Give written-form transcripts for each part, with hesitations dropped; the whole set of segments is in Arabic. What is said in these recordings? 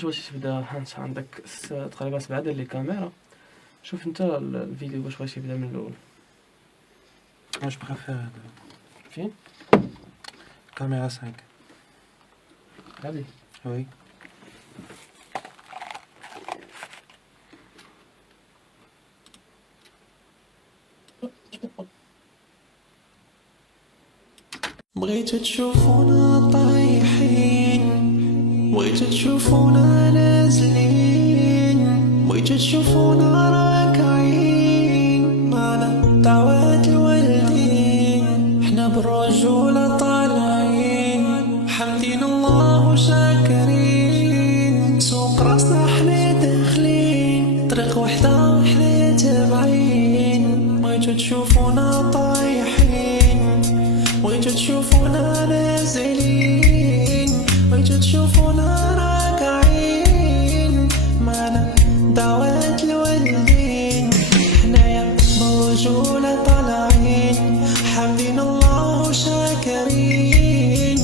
باش تبدا هانت عندك تقريبا 7 ديال لي كاميرا. شوف انت الفيديو واش بغيتي يبدا من الاول. Moi je préfère فين caméra 5. هادي Oui. بغيت تشوفونا طايحين، بغيت تشوفونا نازلين، بغيت تشوفونا راكعين معنا دعوات الوالدين، حنا بالرجولة طالعين حامدين الله وشاكرين، سوق راسنا حنا داخلين طريق وحدة حنا تابعين، بغيت تشوفونا طايحين، بغيت تشوفونا نازلين، بغيت تشوفونا راكعين معنا دعوات الوالدين، حنايا بالرجولة طالعين حامدين الله وشاكرين،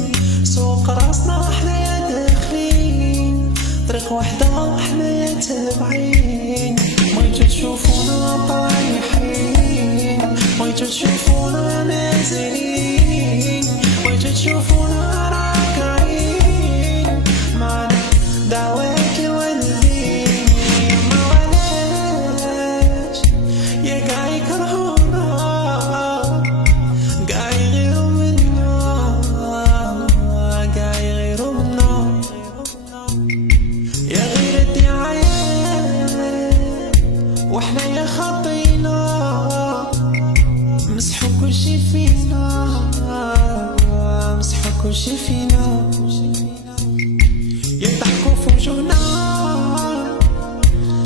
سوق راسنا حنايا داخلين طريق وحدة حنايا تابعين، بغيت تشوفونا طايحين، بغيت تشوفونا نازلين، بغيت تشوفونا راكعين معنا دعوات الوالدين، ما ولاش يا قاع يكرهونا، قاع يغيروا منا، قاع يغيروا منا، يا غير الدعايات وحنايا خاطينا، مسحوا كلشي فينا، مسحوا كلشي فينا، يضحكوا في وجوهنا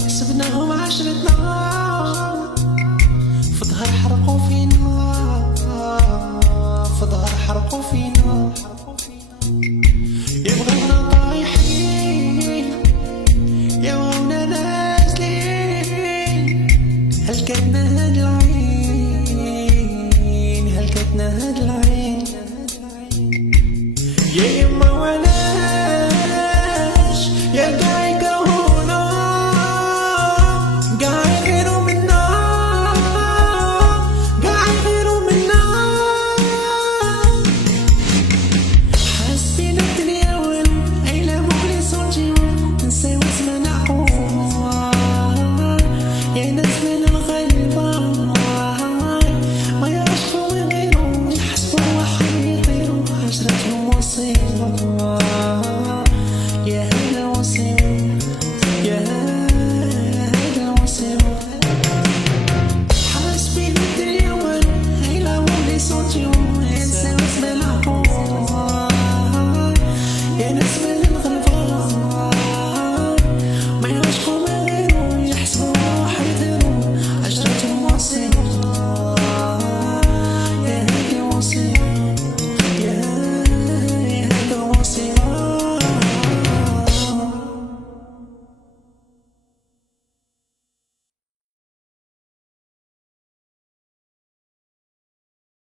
حسبناهم عشرتنا، في ظهر حرقوا فينا، في ظهر حرقوا فينا، يبغونا طايحين يبغونا نازلين، هلكتنا هاد العين، هلكتنا هاد العين، يا يما ولاش يا